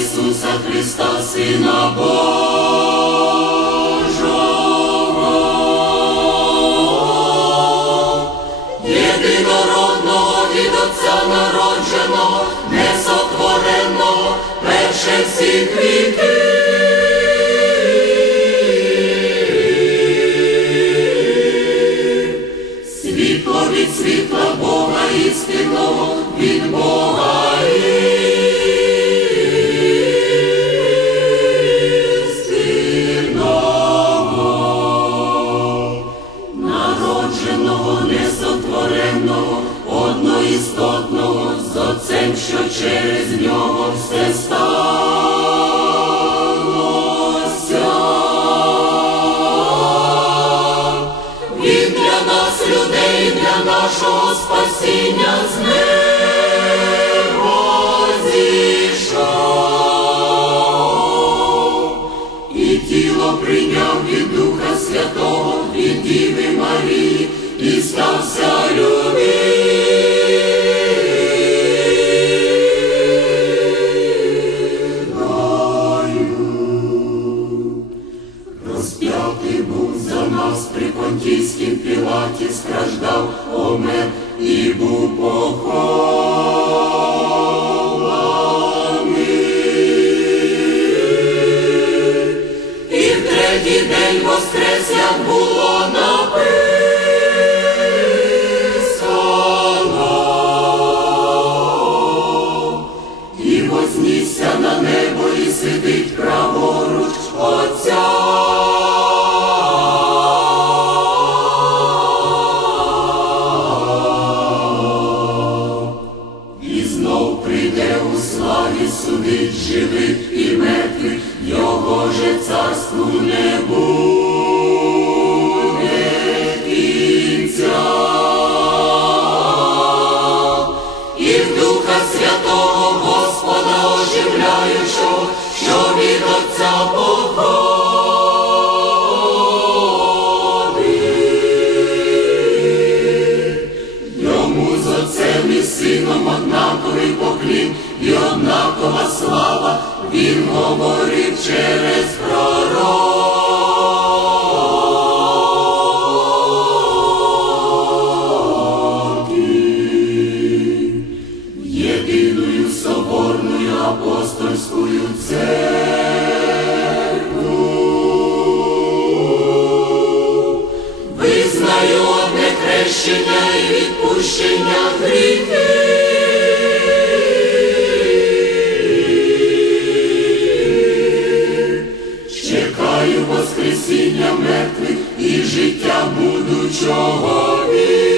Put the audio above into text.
Ісуса Христа, Сина Божого, єдинородного від Отця народженого, несотвореного, перше всіх віків. Через нього все сталося. Він для нас, людей, для нашого спасіння з неба пілаті, страждав, помер і був похований. І в третій день воскрес, як було написано. Йому з Отцем і Сином однаковий поклін і однакова слава, Він говорив через соборною апостольською церкву. Визнаю одне хрещення і Прощення гріхи. Чекаю Воскресіння мертвих і життя будучого віку.